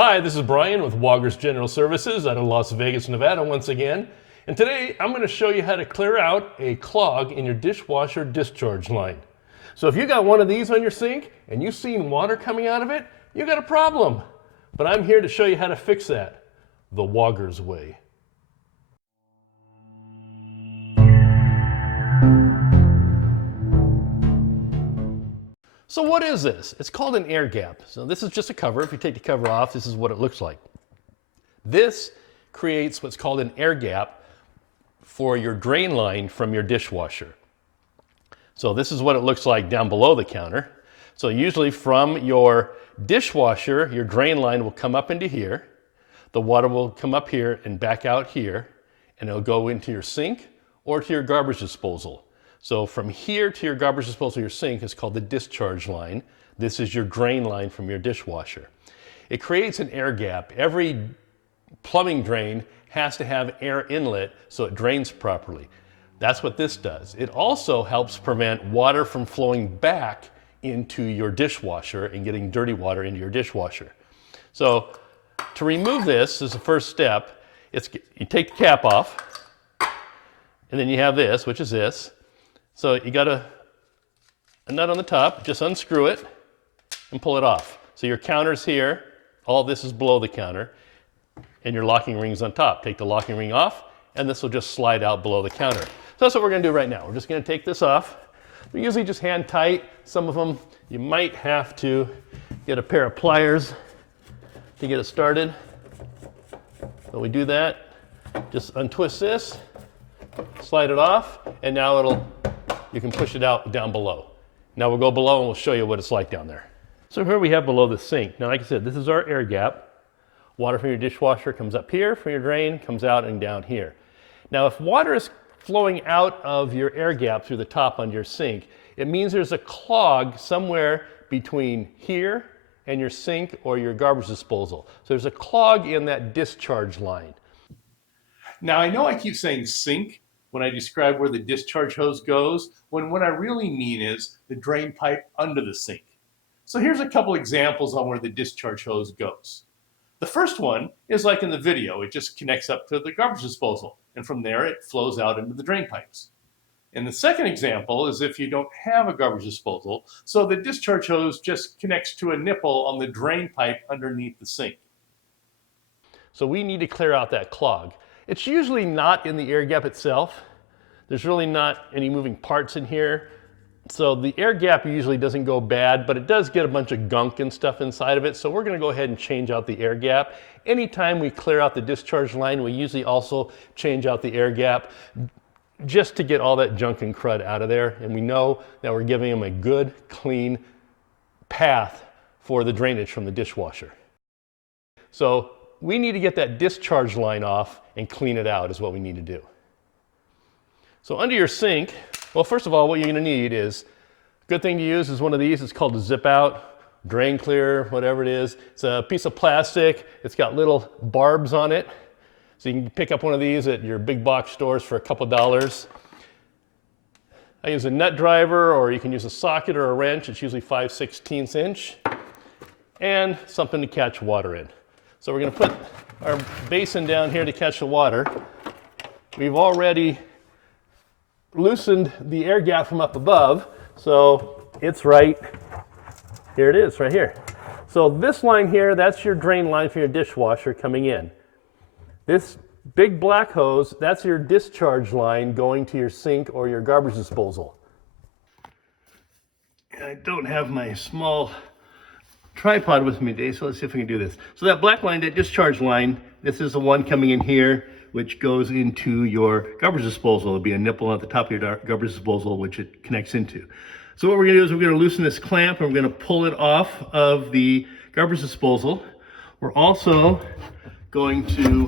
Hi, this is Brian with Walger's General Services out of Las Vegas, Nevada once again. And today I'm going to show you how to clear out a clog in your dishwasher discharge line. So if you got one of these on your sink and you've seen water coming out of it, you got a problem. But I'm here to show you how to fix that the Walger's way. So what is this? It's called an air gap. So this is just a cover. If you take the cover off, this is what it looks like. This creates what's called an air gap for your drain line from your dishwasher. So this is what it looks like down below the counter. So usually from your dishwasher, your drain line will come up into here. The water will come up here and back out here, and it'll go into your sink or to your garbage disposal. So from here to your garbage disposal, your sink is called the discharge line. This is your drain line from your dishwasher. It creates an air gap. Every plumbing drain has to have air inlet so it drains properly. That's what this does. It also helps prevent water from flowing back into your dishwasher and getting dirty water into your dishwasher. So to remove this is the first step. You take the cap off, and then you have this, which is this. So you got a nut on the top, just unscrew it and pull it off. So your counter's here, all this is below the counter, and your locking ring's on top. Take the locking ring off, and this will just slide out below the counter. So that's what we're gonna do right now. We're just gonna take this off. We usually just hand tight. Some of them, you might have to get a pair of pliers to get it started. So we do that, just untwist this, slide it off, and now you can push it out down below. Now we'll go below and we'll show you what it's like down there. So here we have below the sink. Now like I said, this is our air gap. Water from your dishwasher comes up here from your drain, comes out and down here. Now if water is flowing out of your air gap through the top on your sink, it means there's a clog somewhere between here and your sink or your garbage disposal. So there's a clog in that discharge line. Now I know I keep saying sink when I describe where the discharge hose goes, when what I really mean is the drain pipe under the sink. So here's a couple examples on where the discharge hose goes. The first one is like in the video. It just connects up to the garbage disposal, and from there it flows out into the drain pipes. And the second example is if you don't have a garbage disposal, so the discharge hose just connects to a nipple on the drain pipe underneath the sink. So we need to clear out that clog. It's usually not in the air gap itself. There's really not any moving parts in here. So the air gap usually doesn't go bad, but it does get a bunch of gunk and stuff inside of it. So we're gonna go ahead and change out the air gap. Anytime we clear out the discharge line, we usually also change out the air gap just to get all that junk and crud out of there. And we know that we're giving them a good, clean path for the drainage from the dishwasher. So we need to get that discharge line off and clean it out is what we need to do. So under your sink, well, first of all, what you're gonna need is, a good thing to use is one of these. It's called a zip out, drain clear, whatever it is. It's a piece of plastic. It's got little barbs on it. So you can pick up one of these at your big box stores for a couple dollars. I use a nut driver, or you can use a socket or a wrench. It's usually 5/16 inch, and something to catch water in. So we're going to put our basin down here to catch the water. We've already loosened the air gap from up above, so it's right, here it is, right here. So this line here, that's your drain line for your dishwasher coming in. This big black hose, that's your discharge line going to your sink or your garbage disposal. I don't have my small tripod with me today, so let's see if we can do this. So that black line, that discharge line, this is the one coming in here, which goes into your garbage disposal. There'll be a nipple at the top of your garbage disposal, which it connects into. So what we're gonna do is we're gonna loosen this clamp and we're gonna pull it off of the garbage disposal. We're also going to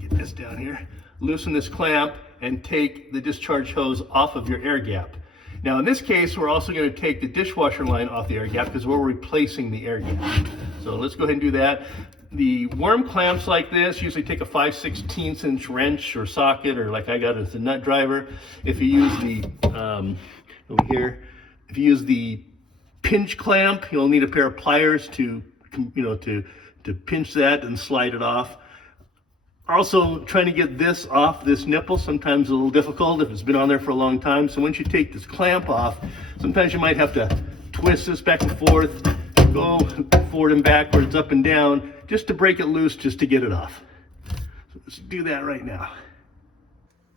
get this down here, loosen this clamp and take the discharge hose off of your air gap. Now in this case, we're also going to take the dishwasher line off the air gap because we're replacing the air gap. So let's go ahead and do that. The worm clamps like this usually take a 5/16 inch wrench or socket, or like I got as a nut driver. If you use the, over here, if you use the pinch clamp, you'll need a pair of pliers to to pinch that and slide it off. Also, trying to get this off this nipple sometimes a little difficult if it's been on there for a long time. So once you take this clamp off, sometimes you might have to twist this back and forth, go forward and backwards, up and down, just to break it loose, just to get it off. So let's do that right now.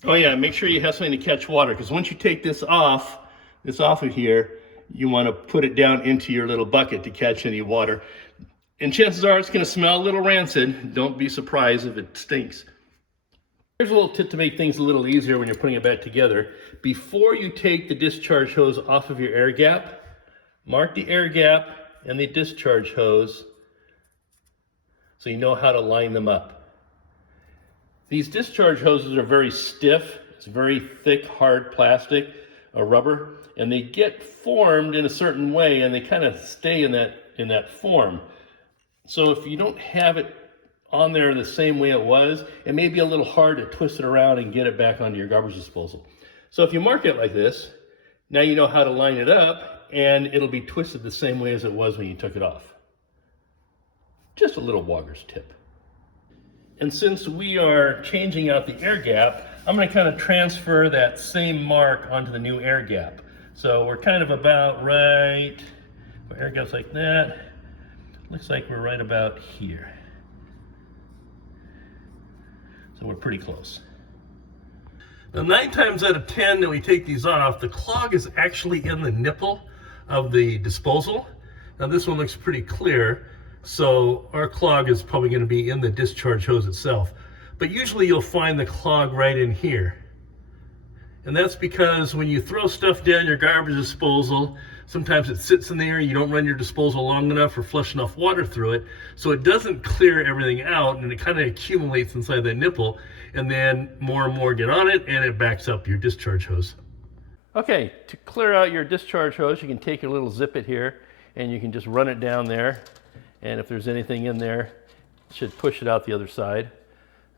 Oh yeah, make sure you have something to catch water, because once you take this off of here, you want to put it down into your little bucket to catch any water. And chances are it's going to smell a little rancid. Don't be surprised if it stinks. Here's a little tip to make things a little easier when you're putting it back together. Before you take the discharge hose off of your air gap, mark the air gap and the discharge hose so you know how to line them up. These discharge hoses are very stiff. It's very thick, hard plastic, rubber, and they get formed in a certain way, and they kind of stay in that form. So if you don't have it on there the same way it was, it may be a little hard to twist it around and get it back onto your garbage disposal. So if you mark it like this, now you know how to line it up, and it'll be twisted the same way as it was when you took it off. Just a little Wogger's tip. And since we are changing out the air gap, I'm going to kind of transfer that same mark onto the new air gap. So we're kind of about right, air gap's like that. Looks like we're right about here. So we're pretty close. Now 9 times out of 10 that we take these off, the clog is actually in the nipple of the disposal. Now this one looks pretty clear, so our clog is probably going to be in the discharge hose itself. But usually you'll find the clog right in here. And that's because when you throw stuff down your garbage disposal, sometimes it sits in there, you don't run your disposal long enough or flush enough water through it, so it doesn't clear everything out, and it kind of accumulates inside the nipple, and then more and more get on it, and it backs up your discharge hose. Okay, to clear out your discharge hose, you can take your little zip it here, and you can just run it down there, and if there's anything in there, it should push it out the other side.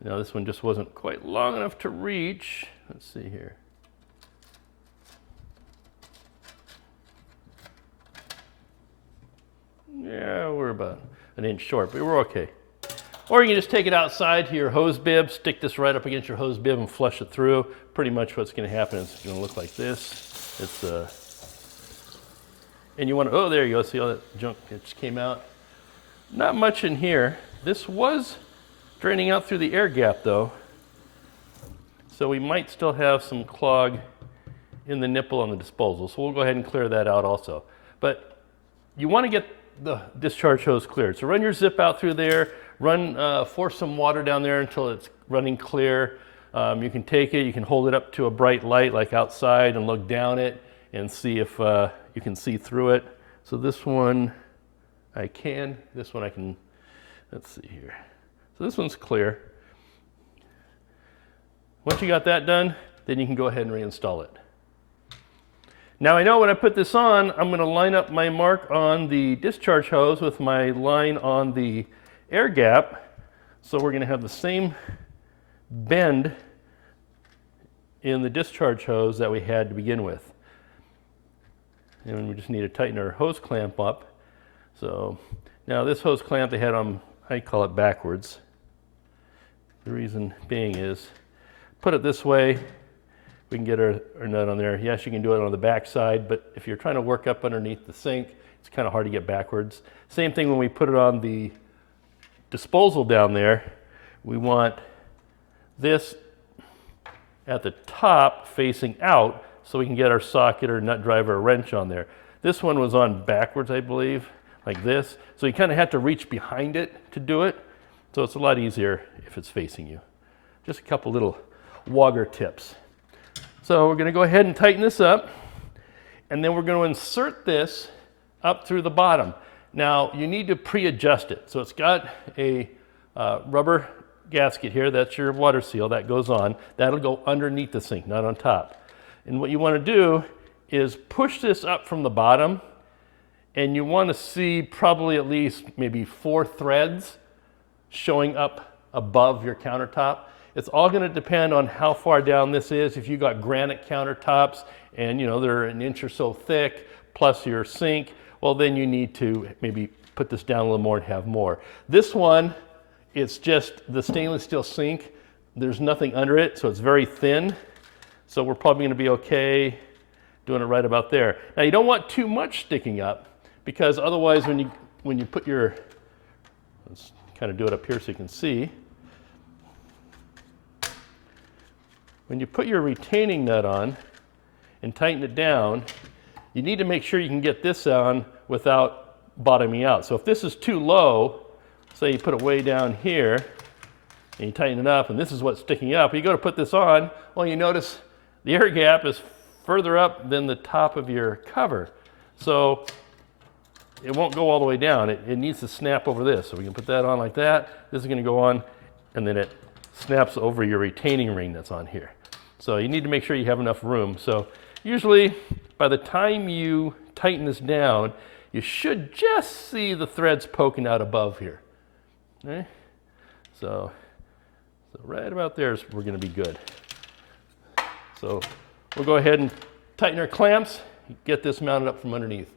Now this one just wasn't quite long enough to reach. Let's see here. Yeah, we're about an inch short, but we're okay. Or you can just take it outside to your hose bib, stick this right up against your hose bib and flush it through. Pretty much what's going to happen is it's going to look like this. And you want to, oh, there you go. See all that junk that just came out? Not much in here. This was draining out through the air gap though. So we might still have some clog in the nipple on the disposal. So we'll go ahead and clear that out also. But you want to get the discharge hose cleared. So run your zip out through there, force some water down there until it's running clear. You can take it, you can hold it up to a bright light like outside and look down it and see if you can see through it. So this one I can, this one I can, let's see here. So this one's clear. Once you got that done, then you can go ahead and reinstall it. Now I know when I put this on, I'm going to line up my mark on the discharge hose with my line on the air gap. So we're going to have the same bend in the discharge hose that we had to begin with. And we just need to tighten our hose clamp up. So now this hose clamp they had on, I call it backwards. The reason being is, put it this way, we can get our nut on there. Yes, you can do it on the back side, but if you're trying to work up underneath the sink, it's kind of hard to get backwards. Same thing when we put it on the disposal down there. We want this at the top facing out so we can get our socket or nut driver or wrench on there. This one was on backwards, I believe, like this. So you kind of have to reach behind it to do it. So it's a lot easier if it's facing you. Just a couple little Wogger tips. So we're going to go ahead and tighten this up, and then we're going to insert this up through the bottom. Now you need to pre-adjust it. So it's got a rubber gasket here. That's your water seal that goes on. That'll go underneath the sink, not on top. And what you want to do is push this up from the bottom, and you want to see probably at least maybe 4 threads showing up above your countertop. It's all going to depend on how far down this is. If you got granite countertops and they're an inch or so thick, plus your sink, well then you need to maybe put this down a little more and have more. This one, it's just the stainless steel sink. There's nothing under it, so it's very thin. So we're probably gonna be okay doing it right about there. Now you don't want too much sticking up, because otherwise when you put your, let's kind of do it up here so you can see. When you put your retaining nut on and tighten it down, you need to make sure you can get this on without bottoming out. So if this is too low, say you put it way down here, and you tighten it up, and this is what's sticking up, you go to put this on, well, you notice the air gap is further up than the top of your cover. So it won't go all the way down. It needs to snap over this. So we can put that on like that. This is gonna go on, and then it snaps over your retaining ring that's on here. So you need to make sure you have enough room. So usually by the time you tighten this down, you should just see the threads poking out above here. Okay? So right about there is we're gonna be good. So we'll go ahead and tighten our clamps, get this mounted up from underneath.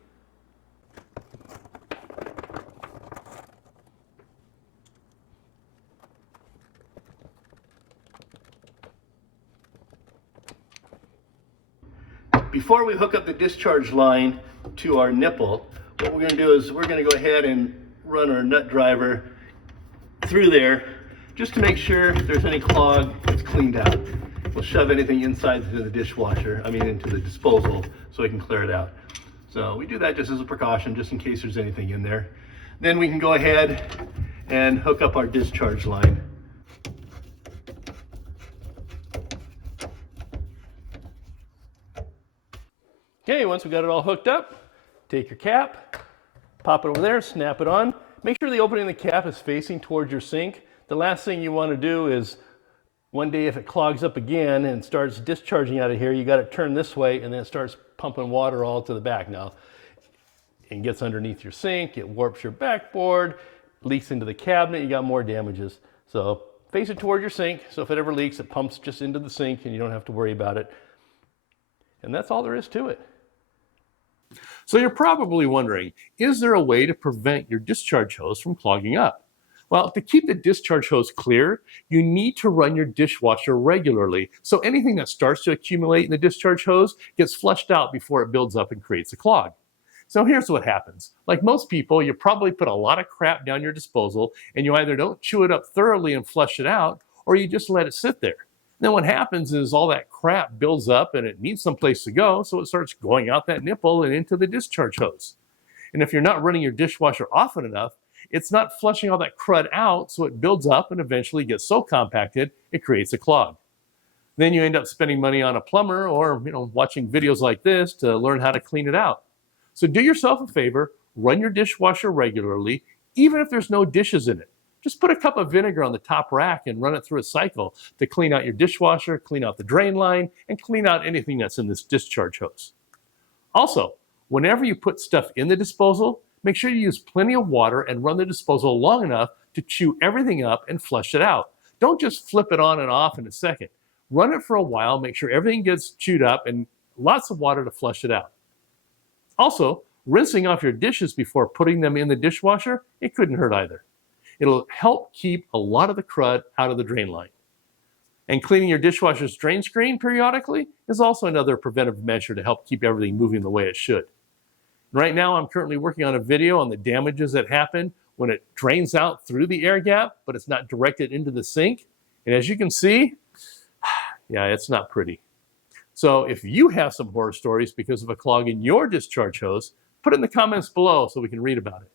Before we hook up the discharge line to our nipple, what we're going to do is we're going to go ahead and run our nut driver through there just to make sure if there's any clog, it's cleaned out. We'll shove anything inside into the dishwasher, into the disposal, so we can clear it out. So we do that just as a precaution, just in case there's anything in there. Then we can go ahead and hook up our discharge line. Okay, once we got it all hooked up, take your cap, pop it over there, snap it on. Make sure the opening of the cap is facing towards your sink. The last thing you want to do is, one day if it clogs up again and starts discharging out of here, you got to turn this way and then it starts pumping water all to the back. Now, it gets underneath your sink, it warps your backboard, leaks into the cabinet, you got more damages. So face it toward your sink, so if it ever leaks, it pumps just into the sink and you don't have to worry about it. And that's all there is to it. So you're probably wondering, is there a way to prevent your discharge hose from clogging up? Well, to keep the discharge hose clear, you need to run your dishwasher regularly, so anything that starts to accumulate in the discharge hose gets flushed out before it builds up and creates a clog. So here's what happens. Like most people, you probably put a lot of crap down your disposal, and you either don't chew it up thoroughly and flush it out, or you just let it sit there. Then what happens is all that crap builds up and it needs some place to go, so it starts going out that nipple and into the discharge hose. And if you're not running your dishwasher often enough, it's not flushing all that crud out, so it builds up and eventually gets so compacted it creates a clog. Then you end up spending money on a plumber or watching videos like this to learn how to clean it out. So do yourself a favor, run your dishwasher regularly, even if there's no dishes in it. Just put a cup of vinegar on the top rack and run it through a cycle to clean out your dishwasher, clean out the drain line, and clean out anything that's in this discharge hose. Also, whenever you put stuff in the disposal, make sure you use plenty of water and run the disposal long enough to chew everything up and flush it out. Don't just flip it on and off in a second. Run it for a while, make sure everything gets chewed up, and lots of water to flush it out. Also, rinsing off your dishes before putting them in the dishwasher, it couldn't hurt either. It'll help keep a lot of the crud out of the drain line. And cleaning your dishwasher's drain screen periodically is also another preventive measure to help keep everything moving the way it should. Right now, I'm currently working on a video on the damages that happen when it drains out through the air gap, but it's not directed into the sink. And as you can see, yeah, it's not pretty. So if you have some horror stories because of a clog in your discharge hose, put it in the comments below so we can read about it.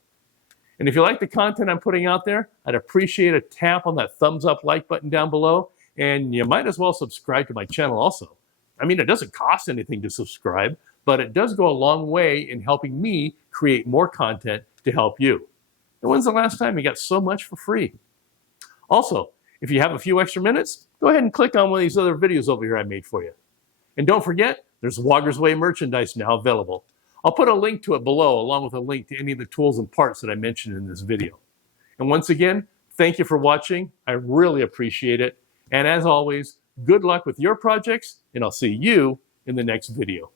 And if you like the content I'm putting out there, I'd appreciate a tap on that thumbs up like button down below, and you might as well subscribe to my channel also. It doesn't cost anything to subscribe, but it does go a long way in helping me create more content to help you. And when's the last time you got so much for free? Also, if you have a few extra minutes, go ahead and click on one of these other videos over here I made for you. And don't forget, there's Wogger's Way merchandise now available. I'll put a link to it below, along with a link to any of the tools and parts that I mentioned in this video. And once again, thank you for watching. I really appreciate it. And as always, good luck with your projects, and I'll see you in the next video.